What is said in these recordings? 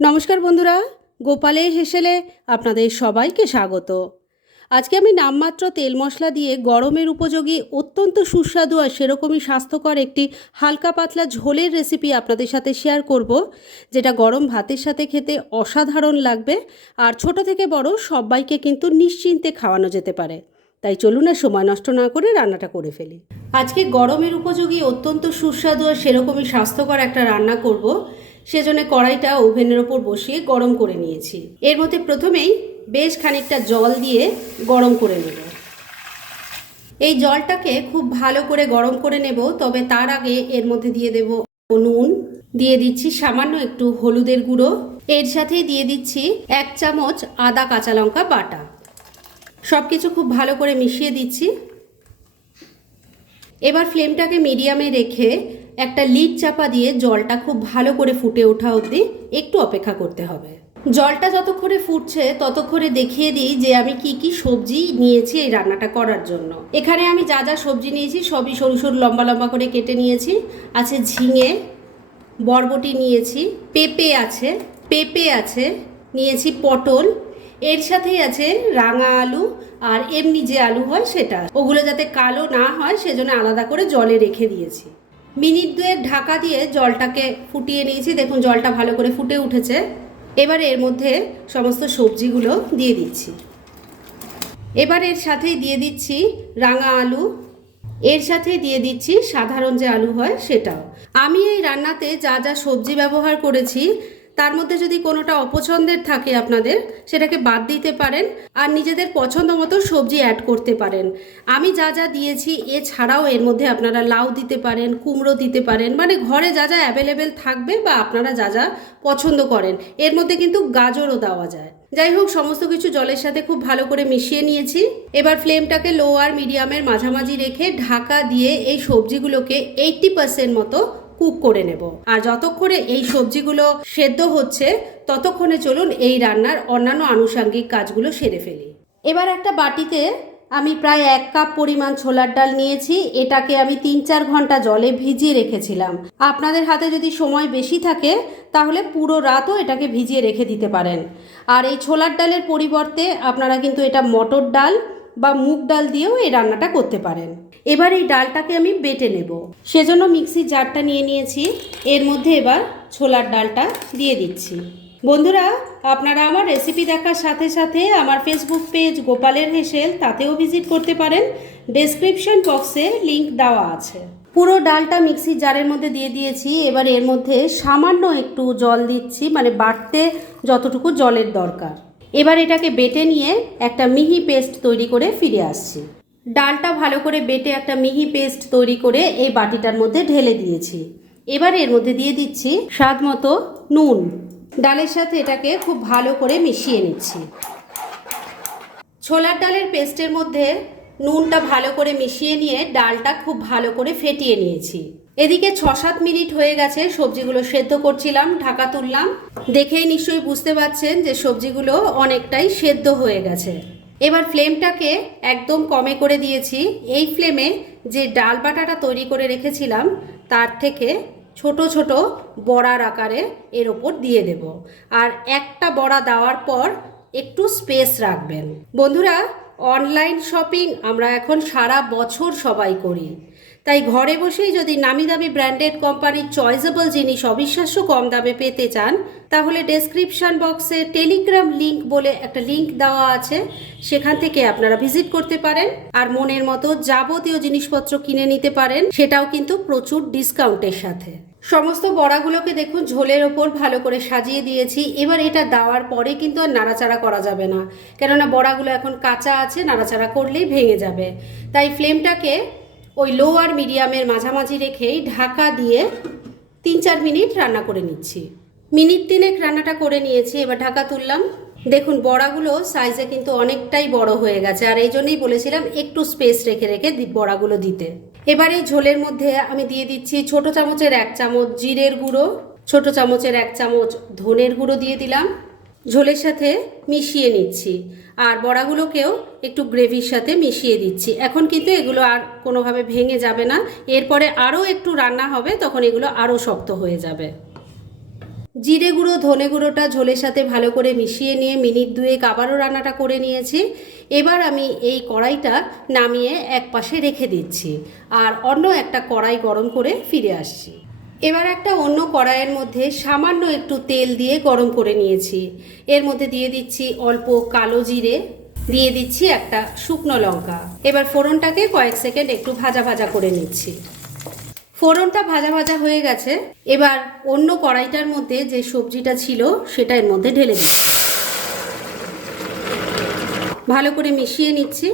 নমস্কার বন্ধুরা, গোপালে হেসেলে আপনাদের সবাইকে স্বাগত। আজকে আমি নামমাত্র তেল মশলা দিয়ে গরমের উপযোগী অত্যন্ত সুস্বাদু আর সেরকমই স্বাস্থ্যকর একটি হালকা পাতলা ঝোলের রেসিপি আপনাদের সাথে শেয়ার করব, যেটা গরম ভাতের সাথে খেতে অসাধারণ লাগবে আর ছোট থেকে বড় সবাইকে কিন্তু নিশ্চিন্তে খাওয়ানো যেতে পারে। তাই চলুন আর সময় নষ্ট না করে রান্নাটা করে ফেলি। আজকে গরমের উপযোগী অত্যন্ত সুস্বাদু আর সেরকমই স্বাস্থ্যকর একটা রান্না করব সেজন্য কড়াইটা ওভেনের ওপর বসিয়ে গরম করে নিয়েছি। এর মধ্যে প্রথমেই বেশ খানিকটা জল দিয়ে গরম করে নেব। এই জলটাকে খুব ভালো করে গরম করে নেব, তবে তার আগে এর মধ্যে দিয়ে দেব নুন। দিয়ে দিচ্ছি সামান্য একটু হলুদের গুঁড়ো। এর সাথেই দিয়ে দিচ্ছি এক চামচ আদা কাঁচা লঙ্কা বাটা। সব কিছু খুব ভালো করে মিশিয়ে দিচ্ছি। এবার ফ্লেমটাকে মিডিয়ামে রেখে একটা লিড চাপা দিয়ে জলটা খুব ভালো করে ফুটে ওঠা অবধি একটু অপেক্ষা করতে হবে। জলটা যতক্ষণে ফুটছে, ততক্ষণে দেখিয়ে দিই যে আমি কি কি সবজি নিয়েছি এই রান্নাটা করার জন্য। এখানে আমি যা যা সবজি নিয়েছি সবই সরু সরু লম্বা লম্বা করে কেটে নিয়েছি। আছে ঝিঙে, বরবটি নিয়েছি, পেঁপে আছে পেঁপে আছে, নিয়েছি পটল, এর সাথেই আছে রাঙা আলু আর এমনি যে আলু হয় সেটা। ওগুলো যাতে কালো না হয়, সেজন্য আলাদা করে জলে রেখে দিয়েছি। মিনিট দুয়েক ঢাকা দিয়ে জলটাকে ফুটিয়ে নিয়েছি। দেখুন, জলটা ভালো করে ফুটে উঠেছে। এবার এর মধ্যে সমস্ত সবজিগুলো দিয়ে দিচ্ছি। এবার এর সাথেই দিয়ে দিচ্ছি রাঙা আলু। এর সাথে দিয়ে দিচ্ছি সাধারণ যে আলু হয়, সেটাও। আমি এই রান্নাতে যা যা সবজি ব্যবহার করেছি তার মধ্যে যদি কোনোটা অপছন্দের থাকে আপনাদের, সেটাকে বাদ দিতে পারেন আর নিজেদের পছন্দ মতো সবজি অ্যাড করতে পারেন। আমি যা যা দিয়েছি, এছাড়াও এর মধ্যে আপনারা লাউ দিতে পারেন, কুমড়ো দিতে পারেন মানে ঘরে যা যা অ্যাভেলেবেল থাকবে বা আপনারা যা যা পছন্দ করেন, এর মধ্যে কিন্তু গাজরও দেওয়া যায়। যাই হোক, সমস্ত কিছু জলের সাথে খুব ভালো করে মিশিয়ে নিয়েছি। এবার ফ্লেমটাকে লো আর মিডিয়ামের মাঝামাঝি রেখে ঢাকা দিয়ে এই সবজিগুলোকে এইটটি পার্সেন্ট মতো কুক করে নেব। আর যতক্ষণে এই সবজিগুলো সেদ্ধ হচ্ছে, ততক্ষণে চলুন এই রান্নার অন্যান্য আনুষাঙ্গিক কাজগুলো সেরে ফেলি। এবার একটা বাটিতে আমি প্রায় এক কাপ পরিমাণ ছোলার ডাল নিয়েছি। এটাকে আমি তিন চার ঘণ্টা জলে ভিজিয়ে রেখেছিলাম। আপনাদের হাতে যদি সময় বেশি থাকে, তাহলে পুরো রাতও এটাকে ভিজিয়ে রেখে দিতে পারেন। আর এই ছোলার ডালের পরিবর্তে আপনারা কিন্তু এটা মটর ডাল বা মুগ ডাল দিয়েও এই রান্নাটা করতে পারেন। এবার এই ডালটাকে আমি বেটে নেব। সেজন্য মিক্সির জারটা নিয়ে নিয়েছি। এর মধ্যে এবার ছোলার ডালটা দিয়ে দিচ্ছি। বন্ধুরা, আপনারা আমার রেসিপি দেখার সাথে সাথে আমার ফেসবুক পেজ গোপালের হেসেল তাতেও ভিজিট করতে পারেন। ডেসক্রিপশন বক্সে লিংক দেওয়া আছে। পুরো ডালটা মিক্সির জারের মধ্যে দিয়ে দিয়েছি। এবার এর মধ্যে সামান্য একটু জল দিচ্ছি মানে বাড়তে যতটুকু জলের দরকার। এবার এটাকে বেটে নিয়ে একটা মিহি পেস্ট তৈরি করে ফিরে আসছি। ডালটা ভালো করে বেটে একটা মিহি পেস্ট তৈরি করে এই বাটিটার মধ্যে ঢেলে দিয়েছি। এবার এর মধ্যে দিয়ে দিচ্ছি স্বাদ মতো নুন। ডালের সাথে এটাকে খুব ভালো করে মিশিয়ে নিচ্ছি। ছোলার ডালের পেস্টের মধ্যে নুনটা ভালো করে মিশিয়ে নিয়ে ডালটা খুব ভালো করে ফেটিয়ে নিয়েছি। এদিকে ছ সাত মিনিট হয়ে গেছে, সবজিগুলো সেদ্ধ করছিলাম, ঢাকা তুললাম। দেখেই নিশ্চয়ই বুঝতে পারছেন যে সবজিগুলো অনেকটাই সেদ্ধ হয়ে গেছে। এবার ফ্লেমটাকে একদম কমে করে দিয়েছি। এই ফ্লেমে যে ডাল বাটাটা তৈরি করে রেখেছিলাম, তার থেকে ছোট ছোট বড়ার আকারে এর ওপর দিয়ে দেব। আর একটা বড়া দেওয়ার পর একটু স্পেস রাখবেন। বন্ধুরা অনলাইন শপিং আমরা এখন সারা বছর সবাই করি। তাই ঘরে বসেই যদি নামি দামি ব্র্যান্ডেড কোম্পানির চয়েসেবল জিনিস অবিশ্বাস্য কম দামে পেতে চান, তাহলে ডেসক্রিপশন বক্সে টেলিগ্রাম লিংক বলে একটা লিংক দেওয়া আছে। সেখান থেকে আপনারা ভিজিট করতে পারেন আর মনের মতো যাবতীয় জিনিসপত্র কিনে নিতে পারেন। সেটাও কিন্তু প্রচুর ডিসকাউন্টের সাথে। সমস্ত বড়াগুলোকে দেখুন ঝোলের ওপর ভালো করে সাজিয়ে দিয়েছি। এবার এটা দেওয়ার পরে কিন্তু আর নাড়াচাড়া করা যাবে না। কেননা বড়াগুলো এখন কাঁচা আছে, নাড়াচাড়া করলেই ভেঙে যাবে। তাই ফ্লেমটাকে ওই লো আর মিডিয়ামের মাঝামাঝি রেখেই ঢাকা দিয়ে তিন চার মিনিট রান্না করে নিচ্ছি। মিনিট তিনেক রান্নাটা করে নিয়েছি, এবার ঢাকা তুললাম। দেখুন, বড়াগুলো সাইজে কিন্তু অনেকটাই বড় হয়ে গেছে। আর এই জন্যই বলেছিলাম একটু স্পেস রেখে রেখে বড়াগুলো দিতে। এবার এই ঝোলের মধ্যে আমি দিয়ে দিচ্ছি ছোট চামচের এক চামচ জিরের গুঁড়ো, ছোট চামচের এক চামচ ধনের গুঁড়ো দিয়ে দিলাম। ঝোলের সাথে মিশিয়ে নিচ্ছি আর বড়াগুলোকেও একটু গ্রেভির সাথে মিশিয়ে দিচ্ছি। এখন কিন্তু এগুলো আর কোনোভাবে ভেঙে যাবে না। এরপরে আরও একটু রান্না হবে, তখন এগুলো আরও শক্ত হয়ে যাবে। জিরে গুঁড়ো, ধনে গুঁড়োটা ঝোলের সাথে ভালো করে মিশিয়ে নিয়ে মিনিট দুয়েক আবারও রান্নাটা করে নিয়েছি। এবার আমি এই কড়াইটা নামিয়ে এক পাশে রেখে দিচ্ছি আর অন্য একটা কড়াই গরম করে ফিরে আসছি। এবার একটা অন্য কড়াইয়ের মধ্যে সামান্য একটু তেল দিয়ে গরম করে নিয়েছি। এর মধ্যে দিয়ে দিচ্ছি অল্প কালো জিরে, দিয়ে দিচ্ছি একটা শুকনো লঙ্কা। এবার ফোড়নটাকে কয়েক সেকেন্ড একটু ভাজা ভাজা করে নিচ্ছি। ফোড়নটা ভাজা ভাজা হয়ে গেছে। এবার অন্য কড়াইটার মধ্যে যে সবজিটা ছিল, সেটা এর মধ্যে ঢেলে দিচ্ছি ভালো করে মিশিয়ে নিচ্ছি।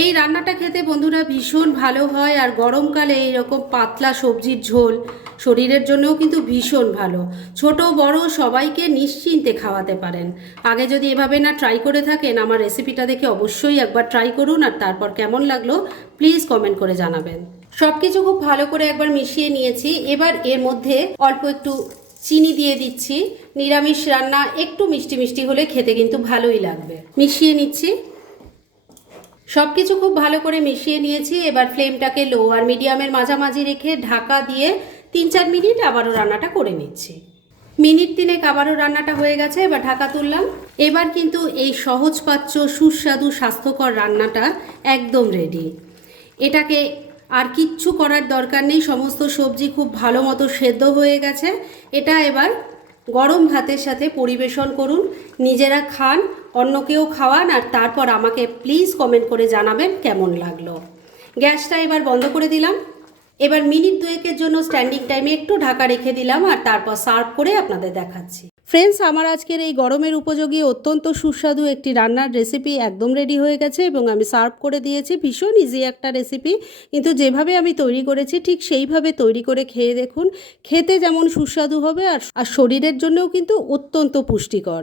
এই রান্নাটা খেতে বন্ধুরা ভীষণ ভালো হয় আর গরমকালে এইরকম পাতলা সবজির ঝোল শরীরের জন্যও কিন্তু ভীষণ ভালো। ছোট, বড় সবাইকে নিশ্চিন্তে খাওয়াতে পারেন। আগে যদি এভাবে না ট্রাই করে থাকেন, আমার রেসিপিটা দেখে অবশ্যই একবার ট্রাই করুন আর তারপর কেমন লাগল প্লিজ কমেন্ট করে জানাবেন। সব কিছু খুব ভালো করে একবার মিশিয়ে নিয়েছি। এবার এর মধ্যে অল্প একটু চিনি দিয়ে দিচ্ছি। নিরামিষ রান্না একটু মিষ্টি মিষ্টি হলে খেতে কিন্তু ভালোই লাগবে। মিশিয়ে নিচ্ছি। সব কিছু খুব ভালো করে মিশিয়ে নিয়েছি। এবার ফ্লেমটাকে লো আর মিডিয়ামের মাঝামাঝি রেখে ঢাকা দিয়ে তিন চার মিনিট আবারও রান্নাটা করে নিচ্ছি। মিনিট তিনেক আবারও রান্নাটা হয়ে গেছে, এবার ঢাকা তুললাম। এবার কিন্তু এই সহজপাচ্য, সুস্বাদু, স্বাস্থ্যকর রান্নাটা একদম রেডি এটাকে আর কিচ্ছু করার দরকার নেই। সমস্ত সবজি খুব ভালো মতো সেদ্ধ হয়ে গেছে। এটা এবার গরম ভাতের সাথে পরিবেশন করুন। নিজেরা খান, অন্যকেও খাওয়ান আর তারপর আমাকে প্লিজ কমেন্ট করে জানাবেন কেমন লাগল। গ্যাসটা এবার বন্ধ করে দিলাম। এবার মিনিট দুয়েকের জন্য স্ট্যান্ডিং টাইমে একটু ঢাকা রেখে দিলাম আর তারপর সার্ভ করে আপনাদের দেখাচ্ছি। ফ্রেন্ডস আমার আজকের এই গরমের উপযোগী অত্যন্ত সুস্বাদু একটি রান্নার রেসিপি একদম রেডি হয়ে গেছে এবং আমি সার্ভ করে দিয়েছি। ভীষণ ইজি একটা রেসিপি কিন্তু যেভাবে আমি তৈরি করেছি, ঠিক সেইভাবে তৈরি করে খেয়ে দেখুন, খেতে যেমন সুস্বাদু হবে আর আর শরীরের জন্যও কিন্তু অত্যন্ত পুষ্টিকর।